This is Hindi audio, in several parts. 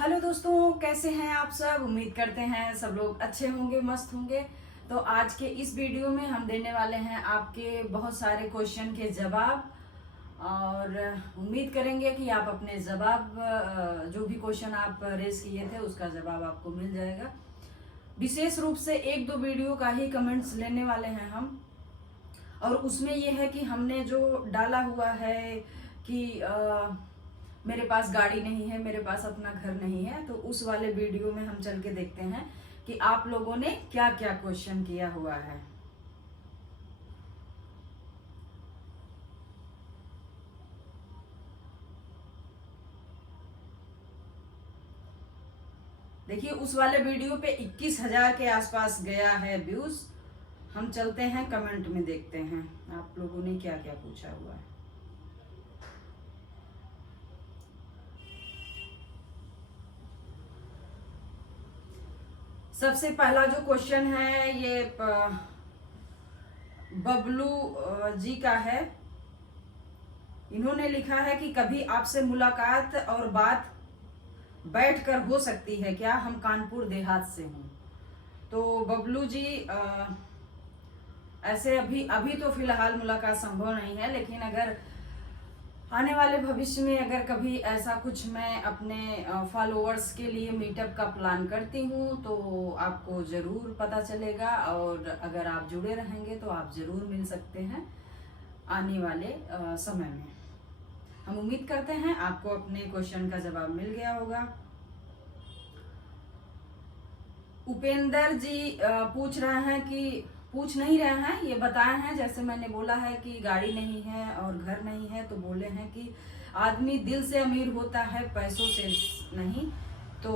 हेलो दोस्तों, कैसे हैं आप सब। उम्मीद करते हैं सब लोग अच्छे होंगे, मस्त होंगे। तो आज के इस वीडियो में हम देने वाले हैं आपके बहुत सारे क्वेश्चन के जवाब। और उम्मीद करेंगे कि आप अपने जवाब जो भी क्वेश्चन आप रेज किए थे उसका जवाब आपको मिल जाएगा। विशेष रूप से एक दो वीडियो का ही कमेंट्स लेने वाले हैं हम। और उसमें ये है कि हमने जो डाला हुआ है कि मेरे पास गाड़ी नहीं है, मेरे पास अपना घर नहीं है, तो उस वाले वीडियो में हम चल के देखते हैं कि आप लोगों ने क्या क्या क्वेश्चन किया हुआ है। देखिए, उस वाले वीडियो पे 21,000 के आसपास गया है व्यूज। हम चलते हैं कमेंट में, देखते हैं आप लोगों ने क्या क्या पूछा हुआ है। सबसे पहला जो क्वेश्चन है ये बबलू जी का है। इन्होंने लिखा है कि कभी आपसे मुलाकात और बात बैठकर हो सकती है क्या? हम कानपुर देहात से हूँ। तो बबलू जी, ऐसे अभी अभी तो फिलहाल मुलाकात संभव नहीं है, लेकिन अगर आने वाले भविष्य में अगर कभी ऐसा कुछ मैं अपने फॉलोअर्स के लिए मीटअप का प्लान करती हूँ तो आपको ज़रूर पता चलेगा। और अगर आप जुड़े रहेंगे तो आप ज़रूर मिल सकते हैं आने वाले समय में। हम उम्मीद करते हैं आपको अपने क्वेश्चन का जवाब मिल गया होगा। उपेंद्र जी पूछ रहे हैं कि पूछ नहीं रहे हैं, ये बताए हैं, जैसे मैंने बोला है कि गाड़ी नहीं है और घर नहीं है, तो बोले हैं कि आदमी दिल से अमीर होता है, पैसों से नहीं। तो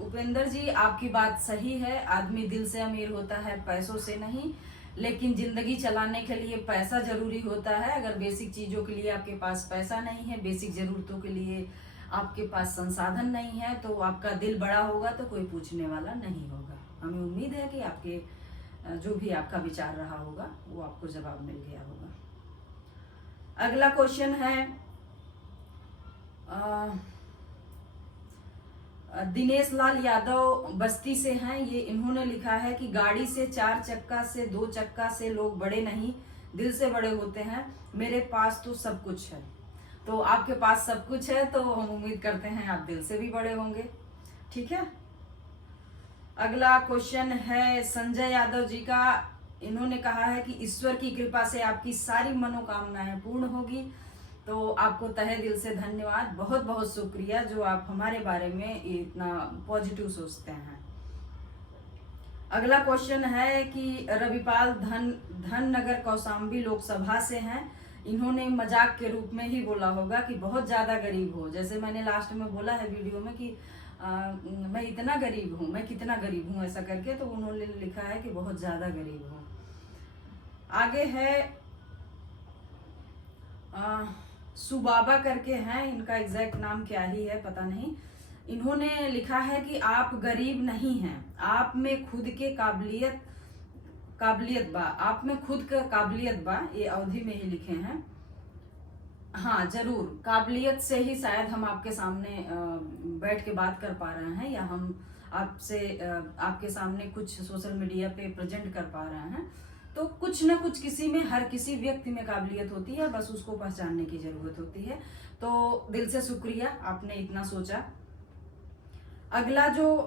उपेंद्र जी, आपकी बात सही है, आदमी दिल से अमीर होता है, पैसों से नहीं। लेकिन जिंदगी चलाने के लिए पैसा जरूरी होता है। अगर बेसिक चीजों के लिए आपके पास पैसा नहीं है, बेसिक जरूरतों के लिए आपके पास संसाधन नहीं है, तो आपका दिल बड़ा होगा तो कोई पूछने वाला नहीं होगा। हमें उम्मीद है कि आपके जो भी आपका विचार रहा होगा वो आपको जवाब मिल गया होगा। अगला क्वेश्चन है दिनेश लाल यादव बस्ती से हैं। ये इन्होंने लिखा है कि गाड़ी से, 4 चक्का से, 2 चक्का से लोग बड़े नहीं, दिल से बड़े होते हैं। मेरे पास तो सब कुछ है। तो आपके पास सब कुछ है तो हम उम्मीद करते हैं आप दिल से भी बड़े होंगे। ठीक है। अगला क्वेश्चन है संजय यादव जी का। इन्होंने कहा है कि ईश्वर की कृपा से आपकी सारी मनोकामनाएं पूर्ण होगी। तो आपको तहे दिल से धन्यवाद, बहुत बहुत शुक्रिया जो आप हमारे बारे में इतना पॉजिटिव सोचते हैं। अगला क्वेश्चन है कि रविपाल धन नगर कौशाम्बी लोकसभा से हैं। इन्होंने मजाक के रूप में ही बोला होगा कि बहुत ज्यादा गरीब हो, जैसे मैंने लास्ट में बोला है वीडियो में कि मैं इतना गरीब हूँ, मैं कितना गरीब हूँ, ऐसा करके। तो उन्होंने लिखा है कि बहुत ज्यादा गरीब हूँ। आगे है सुबाबा करके हैं, इनका एग्जैक्ट नाम क्या ही है पता नहीं। इन्होंने लिखा है कि आप गरीब नहीं हैं, आप में खुद के काबिलियत बा, आप में खुद का काबिलियत बा। ये अवधि में ही लिखे हैं। हाँ जरूर, काबिलियत से ही शायद हम आपके सामने बैठ के बात कर पा रहे हैं, या हम आपसे आपके सामने कुछ सोशल मीडिया पे प्रेजेंट कर पा रहे हैं। तो कुछ ना कुछ किसी में, हर किसी व्यक्ति में काबिलियत होती है, बस उसको पहचानने की जरूरत होती है। तो दिल से शुक्रिया, आपने इतना सोचा। अगला जो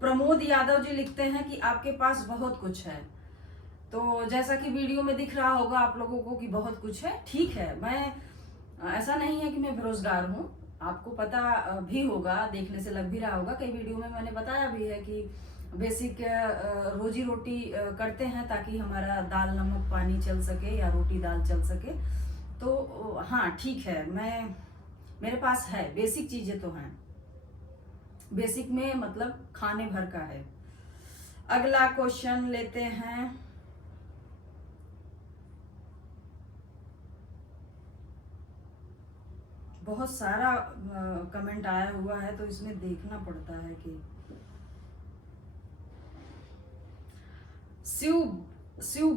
प्रमोद यादव जी लिखते हैं कि आपके पास बहुत कुछ है। तो जैसा कि वीडियो में दिख रहा होगा आप लोगों को कि बहुत कुछ है, ठीक है। मैं ऐसा नहीं है कि मैं बेरोजगार हूँ, आपको पता भी होगा, देखने से लग भी रहा होगा, कई वीडियो में मैंने बताया भी है कि बेसिक रोजी रोटी करते हैं ताकि हमारा दाल नमक पानी चल सके या रोटी दाल चल सके। तो हाँ ठीक है, मेरे पास है, बेसिक चीजें तो हैं। बेसिक में मतलब खाने भर का है। अगला क्वेश्चन लेते हैं। बहुत सारा कमेंट आया हुआ है तो इसमें देखना पड़ता है कि शिव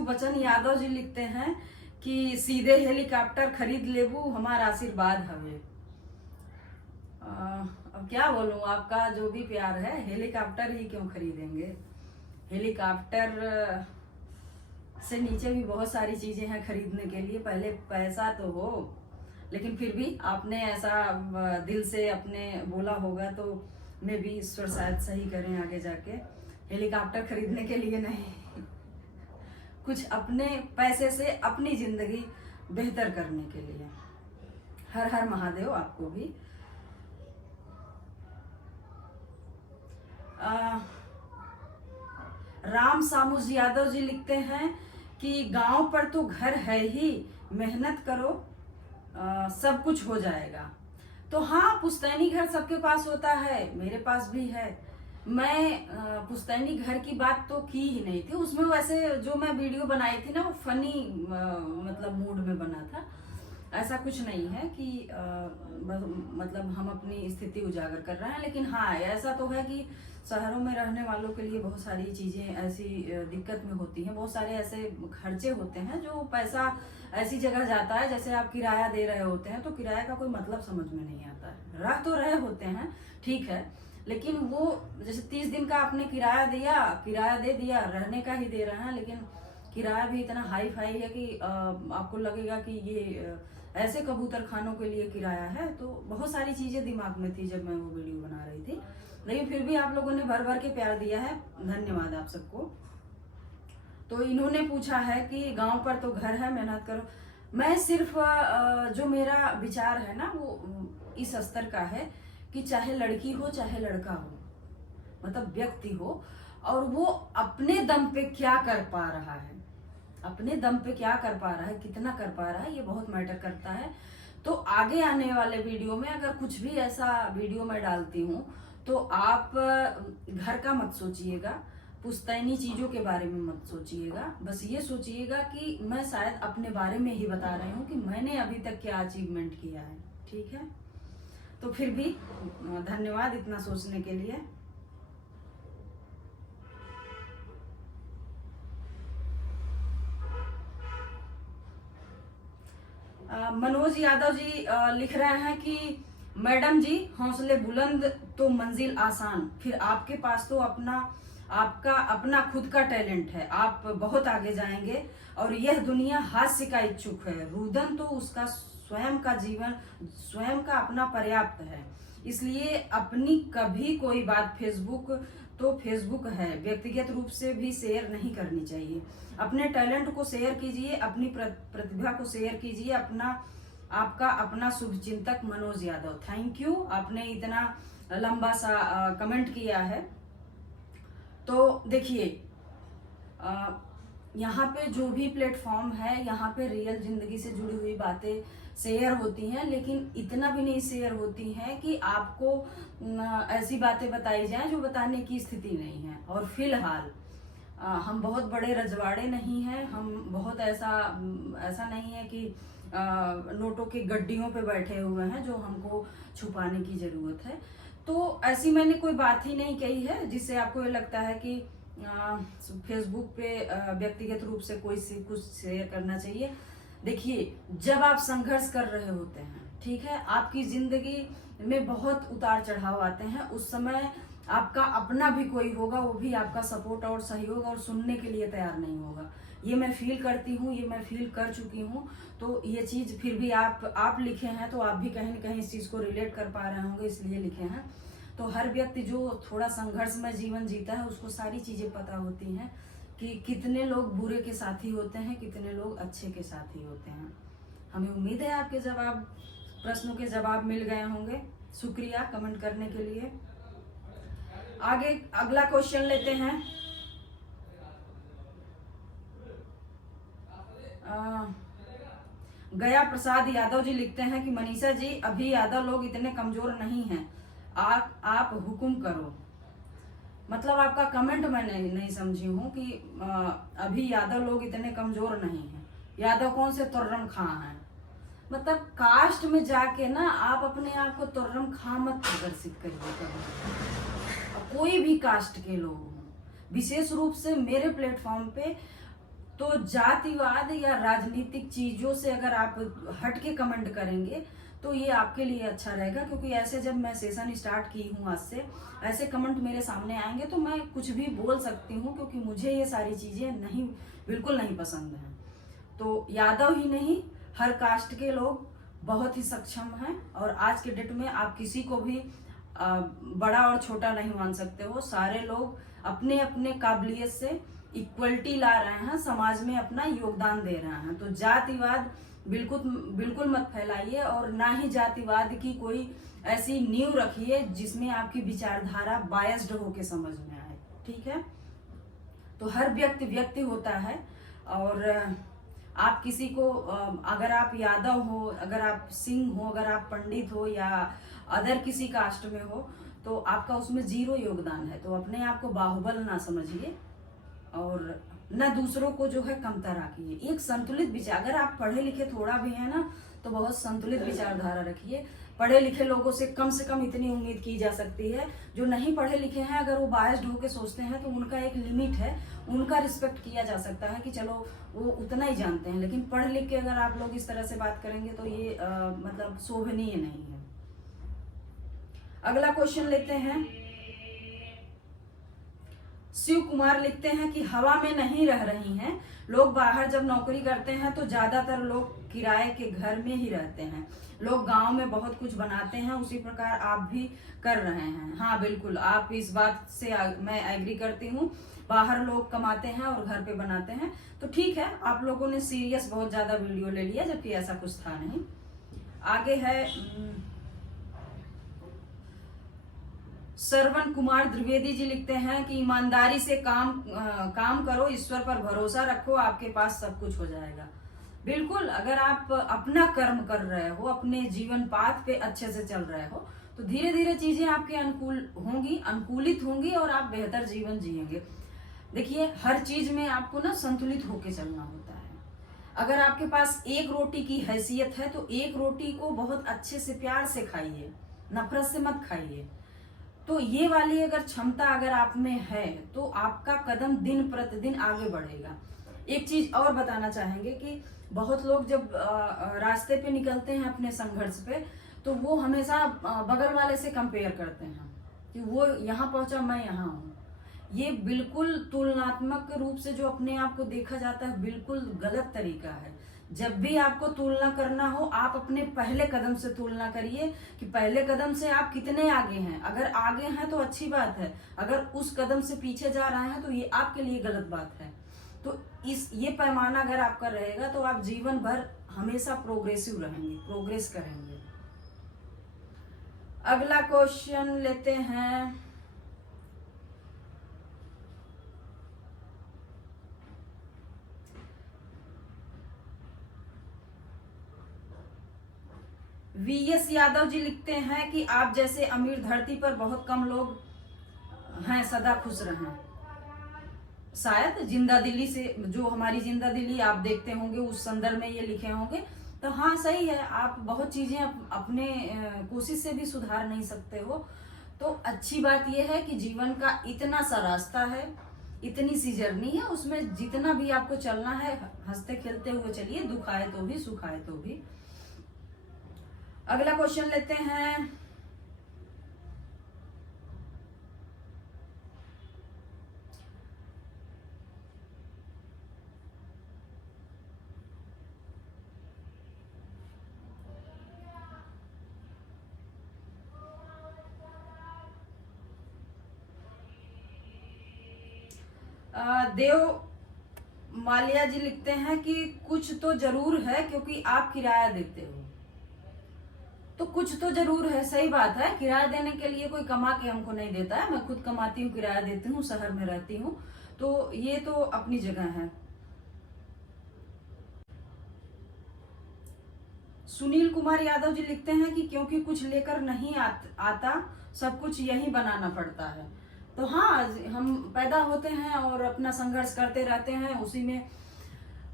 बचन यादव जी लिखते हैं कि सीधे हेलीकॉप्टर खरीद लेबू हमार आशीर्वाद हवे। अब क्या बोलूं, आपका जो भी प्यार है, हेलीकॉप्टर ही क्यों खरीदेंगे। हेलीकॉप्टर से नीचे भी बहुत सारी चीजें हैं खरीदने के लिए, पहले पैसा तो हो। लेकिन फिर भी आपने ऐसा दिल से अपने बोला होगा तो मैं भी ईश्वर शायद सही करें आगे जाके। हेलीकॉप्टर खरीदने के लिए नहीं, कुछ अपने पैसे से अपनी जिंदगी बेहतर करने के लिए। हर हर महादेव आपको भी। राम सामुज यादव जी लिखते हैं कि गांव पर तो घर है ही, मेहनत करो सब कुछ हो जाएगा। तो हाँ, पुश्तैनी घर सबके पास होता है, मेरे पास भी है। मैं पुश्तैनी घर की बात तो की ही नहीं थी, उसमें वैसे जो मैं वीडियो बनाई थी ना वो फनी मतलब मूड में बना था। ऐसा कुछ नहीं है कि मतलब हम अपनी स्थिति उजागर कर रहे हैं। लेकिन हाँ, ऐसा तो है कि शहरों में रहने वालों के लिए बहुत सारी चीजें ऐसी दिक्कत में होती हैं, बहुत सारे ऐसे खर्चे होते हैं जो पैसा ऐसी जगह जाता है, जैसे आप किराया दे रहे होते हैं तो किराए का कोई मतलब समझ में नहीं आता है। रह तो रहे होते हैं, ठीक है, लेकिन वो जैसे 30 दिन का आपने किराया दे दिया, रहने का ही दे रहे हैं, लेकिन किराया भी इतना हाई फाई है कि आपको लगेगा कि ये ऐसे कबूतर खानों के लिए किराया है। तो बहुत सारी चीजें दिमाग में थी जब मैं वो वीडियो बना रही थी, लेकिन फिर भी आप लोगों ने भर भर के प्यार दिया है, धन्यवाद आप सबको। तो इन्होंने पूछा है कि गांव पर तो घर है, मेहनत करो। मैं सिर्फ जो मेरा विचार है ना वो इस स्तर का है कि चाहे लड़की हो चाहे लड़का हो, मतलब व्यक्ति हो, और वो अपने दम पे क्या कर पा रहा है, अपने दम पे क्या कर पा रहा है, कितना कर पा रहा है, ये बहुत मैटर करता है। तो आगे आने वाले वीडियो में अगर कुछ भी ऐसा वीडियो मैं डालती हूँ तो आप घर का मत सोचिएगा, पुश्तैनी चीजों के बारे में मत सोचिएगा, बस ये सोचिएगा कि मैं शायद अपने बारे में ही बता रही हूँ कि मैंने अभी तक क्या अचीवमेंट किया है, ठीक है। तो फिर भी धन्यवाद इतना सोचने के लिए। मनोज यादव जी लिख रहे हैं कि मैडम जी हौसले बुलंद तो मंजिल आसान, फिर आपके पास तो आपका अपना खुद का टैलेंट है, आप बहुत आगे जाएंगे और यह दुनिया हास्य का इच्छुक है। रुदन तो उसका स्वयं का जीवन, स्वयं का अपना पर्याप्त है, इसलिए अपनी कभी कोई बात फेसबुक है, व्यक्तिगत रूप से भी शेयर नहीं करनी चाहिए। अपने टैलेंट को शेयर कीजिए, अपनी प्रतिभा को शेयर कीजिए। आपका अपना शुभचिंतक मनोज यादव। थैंक यू, आपने इतना लंबा सा कमेंट किया है। तो देखिए, यहाँ पे जो भी प्लेटफॉर्म है, यहाँ पे रियल जिंदगी से जुड़ी हुई बातें शेयर होती हैं, लेकिन इतना भी नहीं शेयर होती हैं कि आपको ऐसी बातें बताई जाएं जो बताने की स्थिति नहीं है। और फिलहाल हम बहुत बड़े रजवाड़े नहीं हैं, हम बहुत ऐसा नहीं है कि नोटों की गड्डियों पे बैठे हुए हैं जो हमको छुपाने की जरूरत है। तो ऐसी मैंने कोई बात ही नहीं कही है जिससे आपको ये लगता है कि फेसबुक पे व्यक्तिगत रूप से कोई कुछ शेयर करना चाहिए। देखिए, जब आप संघर्ष कर रहे होते हैं, ठीक है, आपकी जिंदगी में बहुत उतार चढ़ाव आते हैं, उस समय आपका अपना भी कोई होगा, वो भी आपका सपोर्ट और सहयोग और सुनने के लिए तैयार नहीं होगा। ये मैं फील करती हूँ, ये मैं फील कर चुकी हूँ। तो ये चीज फिर भी आप लिखे हैं तो आप भी कहीं न कहीं इस चीज को रिलेट कर पा रहे होंगे, इसलिए लिखे हैं। तो हर व्यक्ति जो थोड़ा संघर्ष में जीवन जीता है उसको सारी चीजें पता होती हैं कि कितने लोग बुरे के साथी होते हैं, कितने लोग अच्छे के साथी होते हैं। हमें उम्मीद है आपके प्रश्नों के जवाब मिल गए होंगे। शुक्रिया कमेंट करने के लिए। आगे अगला क्वेश्चन लेते हैं। गया प्रसाद यादव जी लिखते हैं कि मनीषा जी, अभी यादव लोग इतने कमजोर नहीं हैं, आप हुक्म करो। मतलब आपका कमेंट मैं नहीं समझी हूँ कि अभी यादव लोग इतने कमजोर नहीं हैं। यादव कौन से? तुर्रम खां हैं। मतलब कास्ट में जाके ना आप अपने आप को तुर्रम खां मत प्रदर्शित करिए। कोई भी कास्ट के लोग हों, विशेष रूप से मेरे प्लेटफॉर्म पे तो जातिवाद या राजनीतिक चीजों से अगर आप हट के कमेंट करेंगे तो ये आपके लिए अच्छा रहेगा, क्योंकि ऐसे जब मैं सेशन स्टार्ट की हूँ आज से, ऐसे कमेंट मेरे सामने आएंगे तो मैं कुछ भी बोल सकती हूँ, क्योंकि मुझे ये सारी चीजें नहीं, बिल्कुल नहीं पसंद हैं। तो यादव ही नहीं, हर कास्ट के लोग बहुत ही सक्षम हैं, और आज के डेट में आप किसी को भी बड़ा और छोटा नहीं मान सकते हो। सारे लोग अपने अपने काबिलियत से इक्वलिटी ला रहे हैं, समाज में अपना योगदान दे रहे हैं। तो जातिवाद बिल्कुल बिल्कुल मत फैलाइए, और ना ही जातिवाद की कोई ऐसी नींव रखिए जिसमें आपकी विचारधारा बायस्ड होके समझ में आए। ठीक है, तो हर व्यक्ति होता है, और आप किसी को, अगर आप यादव हो, अगर आप सिंह हो, अगर आप पंडित हो, या अदर किसी कास्ट में हो, तो आपका उसमें जीरो योगदान है। तो अपने आप को बाहुबल ना समझिए, और न दूसरों को जो है कमतर आकिए। एक संतुलित विचार, अगर आप पढ़े लिखे थोड़ा भी है ना, तो बहुत संतुलित विचारधारा रखिए। पढ़े लिखे लोगों से कम इतनी उम्मीद की जा सकती है। जो नहीं पढ़े लिखे हैं, अगर वो बायस्ड होकर सोचते हैं तो उनका एक लिमिट है, उनका रिस्पेक्ट किया जा सकता है कि चलो वो उतना ही जानते हैं। लेकिन पढ़ लिख के अगर आप लोग इस तरह से बात करेंगे तो ये मतलब शोभनीय नहीं है। अगला क्वेश्चन लेते हैं। शिव कुमार लिखते हैं कि हवा में नहीं रह रही हैं। लोग बाहर जब नौकरी करते हैं तो ज्यादातर लोग किराए के घर में ही रहते हैं। लोग गांव में बहुत कुछ बनाते हैं, उसी प्रकार आप भी कर रहे हैं। हाँ बिल्कुल, आप इस बात से मैं एग्री करती हूँ। बाहर लोग कमाते हैं और घर पे बनाते हैं। तो ठीक है, आप लोगों ने सीरियस बहुत ज्यादा वीडियो ले लिया, जबकि ऐसा कुछ था नहीं। आगे है श्रवण कुमार द्विवेदी जी लिखते हैं कि ईमानदारी से काम करो, ईश्वर पर भरोसा रखो, आपके पास सब कुछ हो जाएगा। बिल्कुल, अगर आप अपना कर्म कर रहे हो, अपने जीवन पाथ पे अच्छे से चल रहे हो, तो धीरे धीरे चीजें आपके अनुकूल होंगी, अनुकूलित होंगी, और आप बेहतर जीवन जिएंगे। देखिए, हर चीज में आपको ना संतुलित होके चलना होता है। अगर आपके पास एक रोटी की हैसियत है तो एक रोटी को बहुत अच्छे से प्यार से खाइए, नफरत से मत खाइए। तो ये वाली अगर क्षमता अगर आप में है तो आपका कदम दिन प्रतिदिन आगे बढ़ेगा। एक चीज और बताना चाहेंगे कि बहुत लोग जब रास्ते पे निकलते हैं अपने संघर्ष पे, तो वो हमेशा बगल वाले से कंपेयर करते हैं कि वो यहाँ पहुंचा, मैं यहाँ हूँ। ये बिल्कुल तुलनात्मक रूप से जो अपने आप को देखा जाता है, बिल्कुल गलत तरीका है। जब भी आपको तुलना करना हो, आप अपने पहले कदम से तुलना करिए कि पहले कदम से आप कितने आगे हैं। अगर आगे हैं तो अच्छी बात है, अगर उस कदम से पीछे जा रहे हैं तो ये आपके लिए गलत बात है। तो ये पैमाना अगर आपका रहेगा तो आप जीवन भर हमेशा प्रोग्रेसिव रहेंगे, प्रोग्रेस करेंगे। अगला क्वेश्चन लेते हैं। वीएस यादव जी लिखते हैं कि आप जैसे अमीर धरती पर बहुत कम लोग हैं, सदा खुश रहें। शायद जिंदा दिल्ली से, जो हमारी जिंदा दिल्ली आप देखते होंगे, उस संदर्भ में ये लिखे होंगे। तो हाँ, सही है, आप बहुत चीजें अपने कोशिश से भी सुधार नहीं सकते हो। तो अच्छी बात यह है कि जीवन का इतना सा रास्ता है, इतनी सी जर्नी है, उसमें जितना भी आपको चलना है, हंसते खेलते हुए चलिए, दुख आए तो भी, सुख आए तो भी। अगला क्वेश्चन लेते हैं। देव मालिया जी लिखते हैं कि कुछ तो जरूर है, क्योंकि आप किराया देते हो। तो कुछ तो जरूर है, सही बात है। किराया देने के लिए कोई कमा के हमको नहीं देता है, मैं खुद कमाती हूँ, किराया देती हूँ, शहर में रहती हूँ, तो ये तो अपनी जगह है। सुनील कुमार यादव जी लिखते हैं कि क्योंकि कुछ लेकर नहीं आता, सब कुछ यही बनाना पड़ता है। तो हाँ, हम पैदा होते हैं और अपना संघर्ष करते रहते हैं, उसी में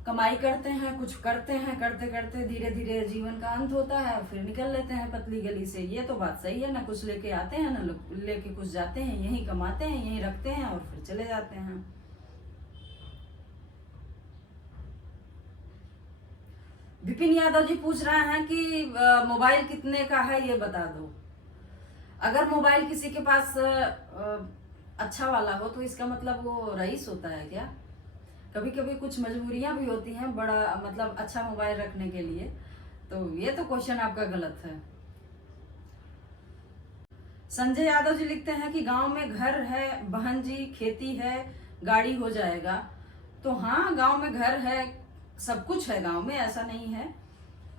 कमाई करते हैं, कुछ करते हैं, करते करते धीरे धीरे जीवन का अंत होता है, फिर निकल लेते हैं पतली गली से। ये तो बात सही है, ना कुछ लेके आते हैं, ना लेके कुछ जाते हैं, यही कमाते हैं, यही रखते हैं और फिर चले जाते हैं। विपिन यादव जी पूछ रहे हैं कि मोबाइल कितने का है ये बता दो। अगर मोबाइल किसी के पास अच्छा वाला हो तो इसका मतलब वो रईस होता है क्या? कभी कभी कुछ मजबूरियां भी होती हैं बड़ा मतलब अच्छा मोबाइल रखने के लिए। तो ये तो क्वेश्चन आपका गलत है। संजय यादव जी लिखते हैं कि गांव में घर है बहन जी, खेती है, गाड़ी हो जाएगा। तो हाँ, गांव में घर है, सब कुछ है गांव में, ऐसा नहीं है।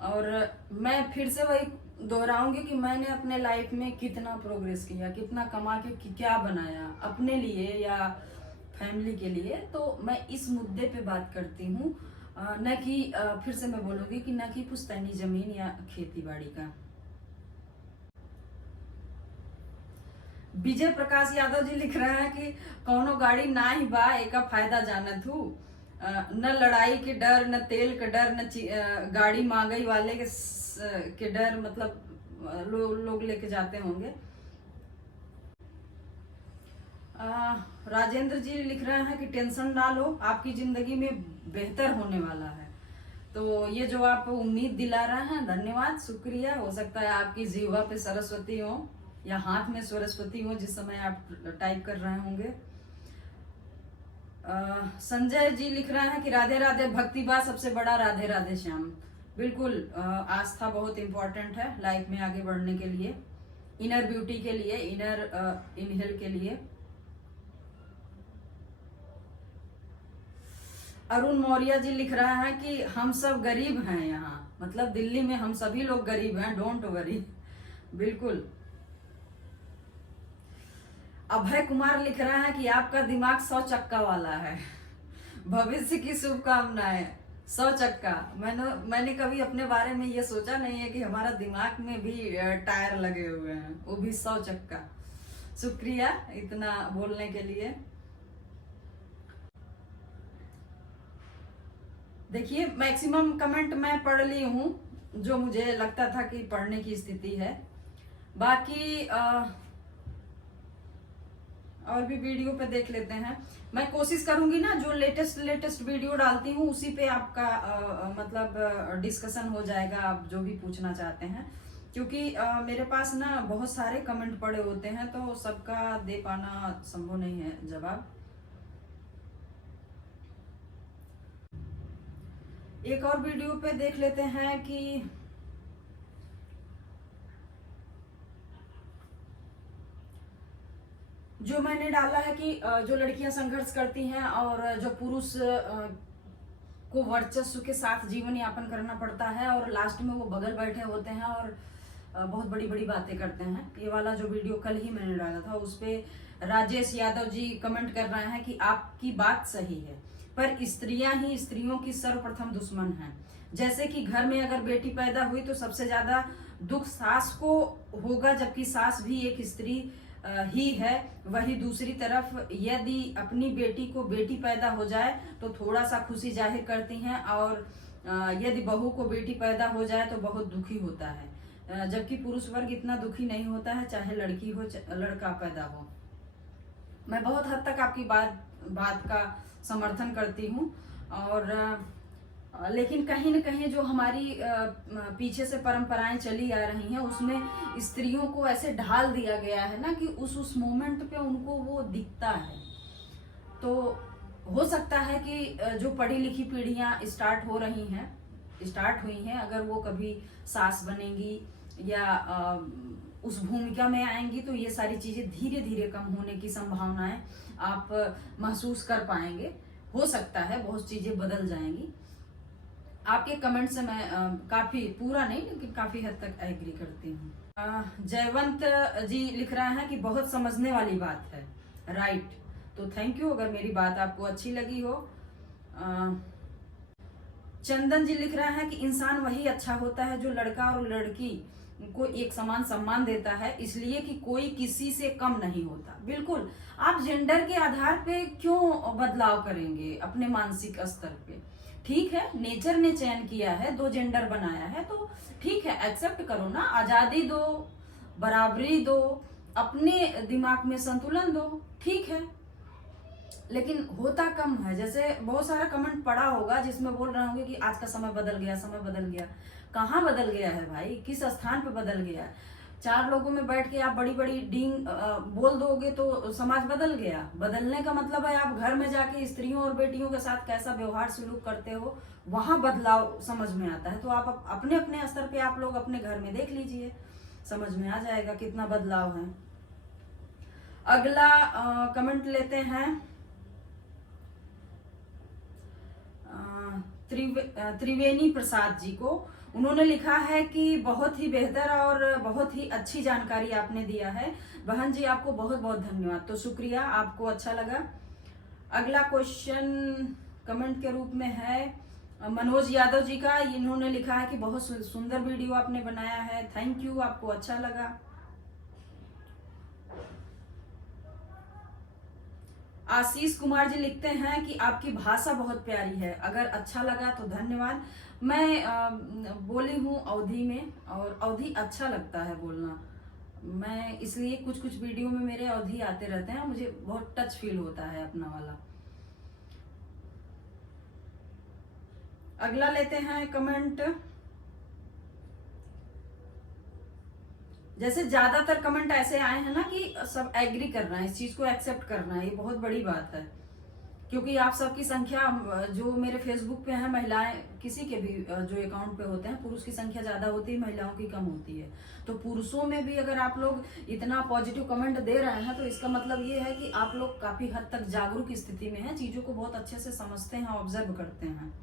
और मैं फिर से वही दोहराऊंगी कि मैंने अपने लाइफ में कितना प्रोग्रेस किया, कितना कमा के क्या बनाया अपने लिए या फैमिली के लिए। तो मैं इस मुद्दे पे बात करती हूँ, न कि फिर से मैं बोलूंगी कि न कि पुश्तैनी जमीन या खेती बाड़ी का। विजय प्रकाश यादव जी लिख रहे हैं कि कौनो गाड़ी ना ही बा, एका फायदा जानत हूँ। न लड़ाई के डर, न तेल के डर, न गाड़ी महंगाई वाले के डर, मतलब लोग लेके जाते होंगे। राजेंद्र जी लिख रहे हैं कि टेंशन ना लो, आपकी जिंदगी में बेहतर होने वाला है। तो ये जो आप उम्मीद दिला रहे हैं, धन्यवाद, शुक्रिया। हो सकता है आपकी जीवा पे सरस्वती हो या हाथ में सरस्वती हो जिस समय आप टाइप कर रहे होंगे। संजय जी लिख रहे हैं कि राधे राधे, भक्ति बा सबसे बड़ा, राधे राधे श्याम। बिल्कुल, आस्था बहुत इंपॉर्टेंट है लाइफ में आगे बढ़ने के लिए, इनर ब्यूटी के लिए, इनर इनहेल के लिए। अरुण मौर्य जी लिख रहा है कि हम सब गरीब हैं यहाँ, मतलब दिल्ली में हम सभी लोग गरीब हैं, डोंट वरी। बिल्कुल। अभय कुमार लिख रहा है कि आपका दिमाग 100 चक्का वाला है, भविष्य की शुभकामनाएं। 100 चक्का, मैंने कभी अपने बारे में ये सोचा नहीं है कि हमारा दिमाग में भी टायर लगे हुए हैं, वो भी 100 चक्का। शुक्रिया इतना बोलने के लिए। देखिए, मैक्सिमम कमेंट मैं पढ़ ली हूँ जो मुझे लगता था कि पढ़ने की स्थिति है। बाकी और भी वीडियो पे देख लेते हैं। मैं कोशिश करूंगी ना, जो लेटेस्ट वीडियो डालती हूँ उसी पे आपका मतलब डिस्कशन हो जाएगा, आप जो भी पूछना चाहते हैं। क्योंकि मेरे पास ना बहुत सारे कमेंट पड़े होते हैं तो सबका दे पाना संभव नहीं है जवाब। एक और वीडियो पे देख लेते हैं कि जो मैंने डाला है कि जो लड़कियां संघर्ष करती हैं और जो पुरुष को वर्चस्व के साथ जीवन यापन करना पड़ता है और लास्ट में वो बगल बैठे होते हैं और बहुत बड़ी बड़ी बातें करते हैं। ये वाला जो वीडियो कल ही मैंने डाला था उस पे राजेश यादव जी कमेंट कर रहे हैं कि आपकी बात सही है, पर स्त्रियां ही स्त्रियों की सर्वप्रथम दुश्मन हैं। जैसे कि घर में अगर बेटी पैदा हुई तो सबसे ज्यादा दुख सास को होगा, जबकि सास भी एक स्त्री ही है। वही दूसरी तरफ यदि अपनी बेटी को बेटी पैदा हो जाए तो थोड़ा सा खुशी जाहिर करती हैं, और यदि बहू को बेटी पैदा हो जाए तो बहुत दुखी होता है। जबकि पुरुष वर्ग इतना दुखी नहीं होता है, चाहे लड़की हो लड़का पैदा हो। मैं बहुत हद तक आपकी बात का समर्थन करती हूँ, और लेकिन कहीं न कहीं जो हमारी पीछे से परंपराएं चली आ रही हैं उसमें स्त्रियों को ऐसे ढाल दिया गया है ना कि उस मोमेंट पे उनको वो दिखता है। तो हो सकता है कि जो पढ़ी लिखी पीढ़ियां स्टार्ट हुई हैं, अगर वो कभी सास बनेंगी या उस भूमिका में आएंगी तो ये सारी चीजें धीरे धीरे कम होने की संभावनाएं आप महसूस कर पाएंगे। हो सकता है बहुत चीजें बदल जाएंगी। आपके कमेंट से मैं काफी, पूरा नहीं लेकिन काफी हद तक एग्री करती हूँ। जयवंत जी लिख रहे हैं कि बहुत समझने वाली बात है, राइट। तो थैंक यू अगर मेरी बात आपको अच्छी लगी हो। चंदन जी लिख रहे हैं कि इंसान वही अच्छा होता है जो लड़का और लड़की को एक समान सम्मान देता है, इसलिए कि कोई किसी से कम नहीं होता। बिल्कुल, आप जेंडर के आधार पे क्यों बदलाव करेंगे अपने मानसिक स्तर पे? ठीक है, नेचर ने चयन किया है, 2 जेंडर बनाया है, तो ठीक है, एक्सेप्ट करो ना, आजादी दो, बराबरी दो, अपने दिमाग में संतुलन दो, ठीक है। लेकिन होता कम है। जैसे बहुत सारा कमेंट पड़ा होगा जिसमें बोल रहे होंगे कि आज का समय बदल गया, समय बदल गया। कहाँ बदल गया है भाई, किस स्थान पे बदल गया है? चार लोगों में बैठ के आप बड़ी बड़ी डींग बोल दोगे तो समाज बदल गया? बदलने का मतलब है आप घर में जाके स्त्रियों और बेटियों के साथ कैसा व्यवहार सलूक करते हो, वहां बदलाव समझ में आता है। तो आप अपने अपने स्तर पे आप लोग अपने घर में देख लीजिए, समझ में आ जाएगा कितना बदलाव है। अगला कमेंट लेते हैं त्रिवेणी प्रसाद जी को। उन्होंने लिखा है कि बहुत ही बेहतर और बहुत ही अच्छी जानकारी आपने दिया है बहन जी, आपको बहुत बहुत धन्यवाद। तो शुक्रिया, आपको अच्छा लगा। अगला क्वेश्चन कमेंट के रूप में है मनोज यादव जी का। इन्होंने लिखा है कि बहुत सुंदर वीडियो आपने बनाया है, थैंक यू, आपको अच्छा लगा। आशीष कुमार जी लिखते हैं कि आपकी भाषा बहुत प्यारी है, अगर अच्छा लगा तो धन्यवाद। मैं बोली हूँ अवधी में, और अवधी अच्छा लगता है बोलना। मैं इसलिए कुछ कुछ वीडियो में मेरे अवधी आते रहते हैं, मुझे बहुत टच फील होता है अपना वाला। अगला लेते हैं कमेंट। जैसे ज्यादातर कमेंट ऐसे आए हैं ना कि सब एग्री कर रहे हैं, इस चीज को एक्सेप्ट करना है, ये बहुत बड़ी बात है। क्योंकि आप सबकी संख्या जो मेरे फेसबुक पे है, महिलाएं किसी के भी जो अकाउंट पे होते हैं, पुरुष की संख्या ज्यादा होती है, महिलाओं की कम होती है। तो पुरुषों में भी अगर आप लोग इतना पॉजिटिव कमेंट दे रहे हैं तो इसका मतलब ये है कि आप लोग काफी हद तक जागरूक स्थिति में हैं, चीजों को बहुत अच्छे से समझते हैं, ऑब्जर्व करते हैं।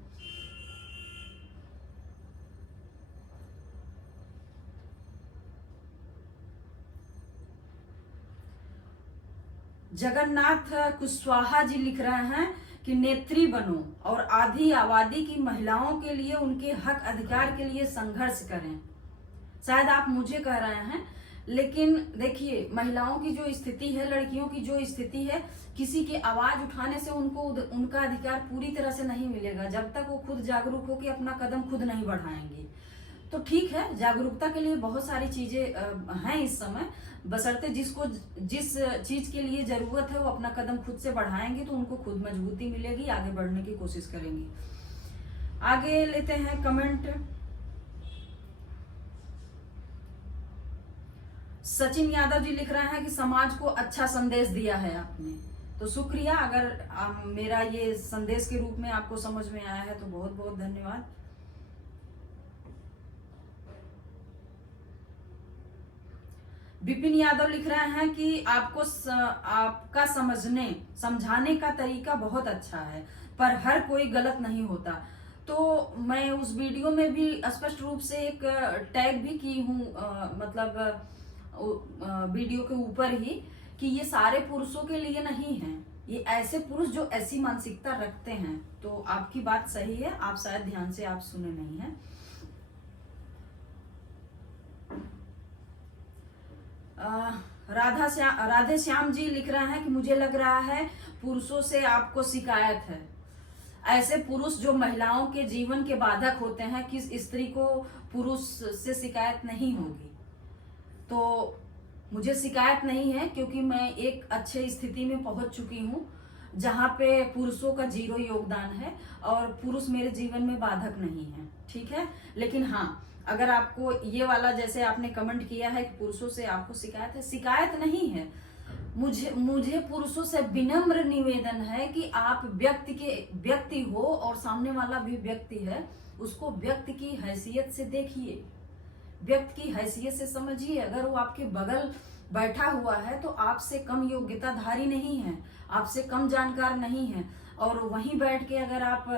जगन्नाथ कुशवाहा जी लिख रहे हैं कि नेत्री बनो और आधी आबादी की महिलाओं के लिए, उनके हक अधिकार के लिए संघर्ष करें। शायद आप मुझे कह रहे हैं, लेकिन देखिए महिलाओं की जो स्थिति है, लड़कियों की जो स्थिति है, किसी की आवाज उठाने से उनको उनका अधिकार पूरी तरह से नहीं मिलेगा जब तक वो खुद जागरूक होकर अपना कदम खुद नहीं बढ़ाएंगी। तो ठीक है, जागरूकता के लिए बहुत सारी चीजें हैं इस समय, बशर्ते जिसको जिस चीज के लिए जरूरत है वो अपना कदम खुद से बढ़ाएंगे तो उनको खुद मजबूती मिलेगी, आगे बढ़ने की कोशिश करेंगी। आगे लेते हैं कमेंट। सचिन यादव जी लिख रहे हैं कि समाज को अच्छा संदेश दिया है आपने। तो शुक्रिया, अगर मेरा ये संदेश के रूप में आपको समझ में आया है तो बहुत बहुत धन्यवाद। विपिन यादव लिख रहे हैं कि आपका समझाने का तरीका बहुत अच्छा है, पर हर कोई गलत नहीं होता। तो मैं उस वीडियो में भी स्पष्ट रूप से एक टैग भी की हूँ, मतलब वीडियो के ऊपर ही, कि ये सारे पुरुषों के लिए नहीं है, ये ऐसे पुरुष जो ऐसी मानसिकता रखते हैं। तो आपकी बात सही है, आप शायद ध्यान से आप सुने नहीं हैं। राधे श्याम जी लिख रहे हैं कि मुझे लग रहा है पुरुषों से आपको शिकायत है। ऐसे पुरुष जो महिलाओं के जीवन के बाधक होते हैं, किस स्त्री को पुरुष से शिकायत नहीं होगी? तो मुझे शिकायत नहीं है, क्योंकि मैं एक अच्छे स्थिति में पहुंच चुकी हूँ जहाँ पे पुरुषों का 0 योगदान है और पुरुष मेरे जीवन में बाधक नहीं है, ठीक है। लेकिन हाँ, अगर आपको ये वाला, जैसे आपने कमेंट किया है कि पुरुषों से आपको शिकायत है, शिकायत नहीं है। मुझे पुरुषों से विनम्र निवेदन है कि आप व्यक्ति हो और सामने वाला भी व्यक्ति है, उसको व्यक्ति की हैसियत से देखिए, व्यक्ति की हैसियत से समझिए। अगर वो आपके बगल बैठा हुआ है तो आपसे कम योग्यताधारी नहीं है, आपसे कम जानकार नहीं है, और वहीं बैठ के अगर आप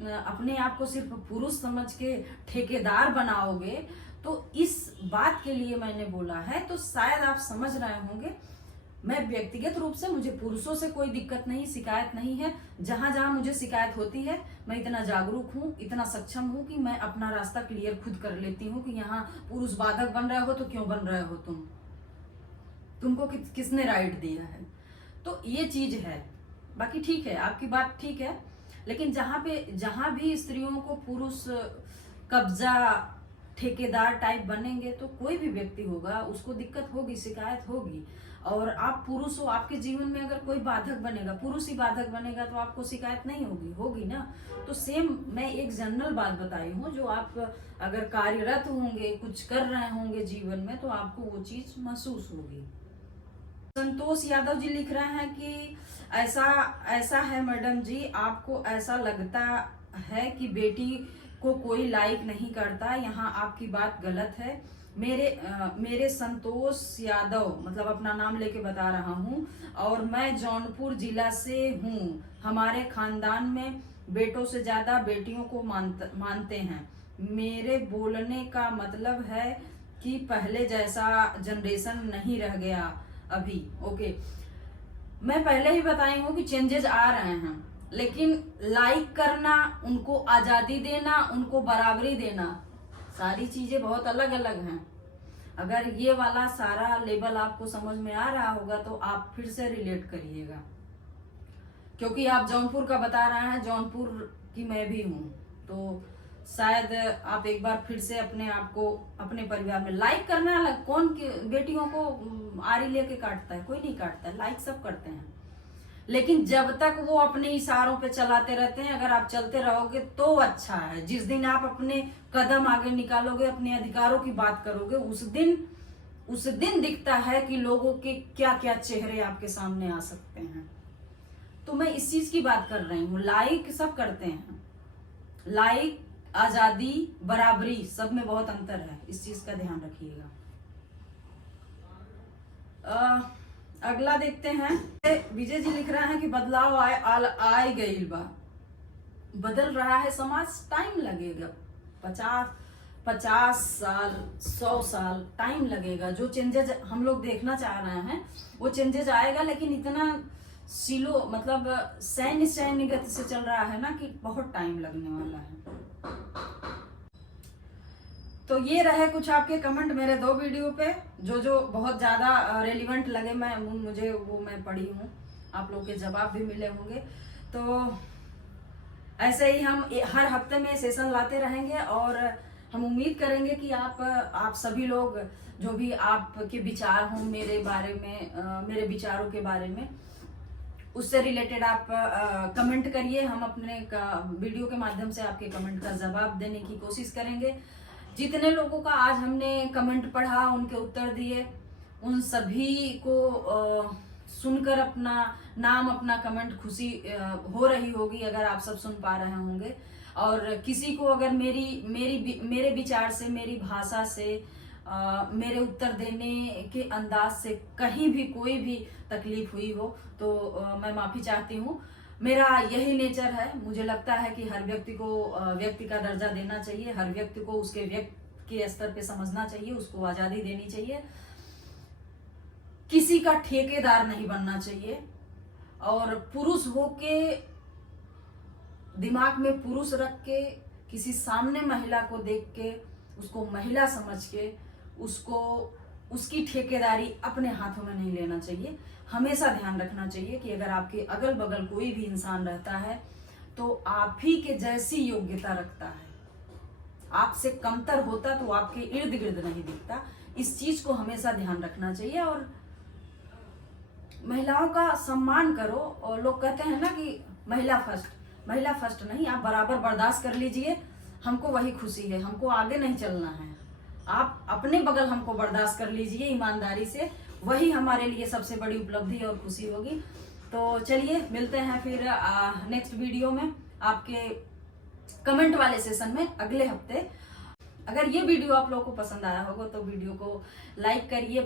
अपने आप को सिर्फ पुरुष समझ के ठेकेदार बनाओगे, तो इस बात के लिए मैंने बोला है। तो शायद आप समझ रहे होंगे, मैं व्यक्तिगत रूप से, मुझे पुरुषों से कोई दिक्कत नहीं, शिकायत नहीं है। जहां जहां मुझे शिकायत होती है, मैं इतना जागरूक हूँ, इतना सक्षम हूँ कि मैं अपना रास्ता क्लियर खुद कर लेती हूँ कि यहाँ पुरुष बाधक बन रहे हो तो क्यों बन रहे हो तुमको किसने राइट दिया है? तो ये चीज है। बाकी ठीक है, आपकी बात ठीक है, लेकिन जहां भी स्त्रियों को पुरुष कब्जा, ठेकेदार टाइप बनेंगे तो कोई भी व्यक्ति होगा उसको दिक्कत होगी, शिकायत होगी। और आप पुरुष हो, आपके जीवन में अगर कोई बाधक बनेगा, पुरुष ही बाधक बनेगा तो आपको शिकायत नहीं होगी, होगी ना। तो सेम मैं एक जनरल बात बताई हूँ, जो आप अगर कार्यरत होंगे, कुछ कर रहे होंगे जीवन में, तो आपको वो चीज महसूस होगी। संतोष यादव जी लिख रहे हैं कि ऐसा है मैडम जी, आपको ऐसा लगता है कि बेटी को कोई लाइक नहीं करता, यहाँ आपकी बात गलत है। मेरे संतोष यादव, मतलब अपना नाम लेके बता रहा हूँ, और मैं जौनपुर जिला से हूँ। हमारे खानदान में बेटों से ज्यादा बेटियों को मानते हैं। मेरे बोलने का मतलब है कि पहले जैसा जनरेशन नहीं रह गया अभी। ओके, मैं पहले ही बताई हूँ कि चेंजेस आ रहे हैं, लेकिन लाइक करना, उनको आजादी देना, उनको बराबरी देना, सारी चीजें बहुत अलग अलग हैं। अगर ये वाला सारा लेवल आपको समझ में आ रहा होगा तो आप फिर से रिलेट करिएगा, क्योंकि आप जौनपुर का बता रहे हैं, जौनपुर की मैं भी हूँ, तो शायद आप एक बार फिर से अपने आप को, अपने परिवार में लाइक करना अलग। कौन बेटियों को आरी लेके काटता है? कोई नहीं काटता है, लाइक सब करते हैं। लेकिन जब तक वो अपने इशारों पे चलाते रहते हैं, अगर आप चलते रहोगे तो अच्छा है। जिस दिन आप अपने कदम आगे निकालोगे, अपने अधिकारों की बात करोगे, उस दिन दिखता है कि लोगों के क्या क्या चेहरे आपके सामने आ सकते हैं। तो मैं इस चीज की बात कर रही हूँ। लाइक सब करते हैं, लाइक, आजादी, बराबरी, सब में बहुत अंतर है, इस चीज का ध्यान रखिएगा। अगला देखते हैं। विजय जी लिख रहे हैं कि बदलाव आए गई बा, बदल रहा है समाज, टाइम लगेगा। 50 साल, 100 साल टाइम लगेगा। जो चेंजेस हम लोग देखना चाह रहे हैं वो चेंजेस आएगा, लेकिन इतना सिलो, मतलब सैन्य गति से चल रहा है ना, कि बहुत टाइम लगने वाला है। तो ये रहे कुछ आपके कमेंट मेरे 2 वीडियो पे, जो बहुत ज्यादा रेलिवेंट लगे, मुझे वो मैं पढ़ी हूँ। आप लोग के जवाब भी मिले होंगे। तो ऐसे ही हम हर हफ्ते में सेशन लाते रहेंगे, और हम उम्मीद करेंगे कि आप सभी लोग, जो भी आपके विचार हों मेरे बारे में, मेरे विचारों के बारे में, उससे रिलेटेड आप कमेंट करिए। हम अपने वीडियो के माध्यम से आपके कमेंट का जवाब देने की कोशिश करेंगे। जितने लोगों का आज हमने कमेंट पढ़ा, उनके उत्तर दिए, उन सभी को सुनकर अपना नाम, अपना कमेंट खुशी हो रही होगी, अगर आप सब सुन पा रहे होंगे। और किसी को अगर मेरे विचार से, मेरी भाषा से, मेरे उत्तर देने के अंदाज से कहीं भी कोई भी तकलीफ हुई हो तो मैं माफी चाहती हूँ। मेरा यही नेचर है। मुझे लगता है कि हर व्यक्ति को व्यक्ति का दर्जा देना चाहिए, हर व्यक्ति को उसके व्यक्ति के स्तर पे समझना चाहिए, उसको आजादी देनी चाहिए, किसी का ठेकेदार नहीं बनना चाहिए। और पुरुष होके, दिमाग में पुरुष रख के, किसी सामने महिला को देख के, उसको महिला समझ के, उसकी ठेकेदारी अपने हाथों में नहीं लेना चाहिए। हमेशा ध्यान रखना चाहिए कि अगर आपके अगल बगल कोई भी इंसान रहता है तो आप ही के जैसी योग्यता रखता है, आपसे कमतर होता तो आपके इर्द गिर्द नहीं दिखता। इस चीज को हमेशा ध्यान रखना चाहिए। और महिलाओं का सम्मान करो। और लोग कहते हैं ना कि महिला फर्स्ट नहीं, आप बराबर बर्दाश्त कर लीजिए। हमको वही खुशी है, हमको आगे नहीं चलना है। आप अपने बगल हमको बर्दाश्त कर लीजिए ईमानदारी से, वही हमारे लिए सबसे बड़ी उपलब्धि और खुशी होगी। तो चलिए मिलते हैं फिर नेक्स्ट वीडियो में, आपके कमेंट वाले सेशन में अगले हफ्ते। अगर ये वीडियो आप लोगों को पसंद आया होगा तो वीडियो को लाइक करिए।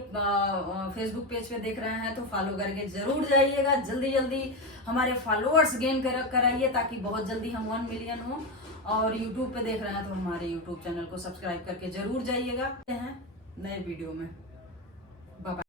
फेसबुक पेज पे देख रहे हैं तो फॉलो करके जरूर जाइएगा। जल्दी हमारे फॉलोअर्स गेन कराइए, ताकि बहुत जल्दी हम 1 मिलियन हो। और यूट्यूब पे देख रहे हैं तो हमारे यूट्यूब चैनल को सब्सक्राइब करके जरूर जाइएगा। हैं नए वीडियो में। Bye bye.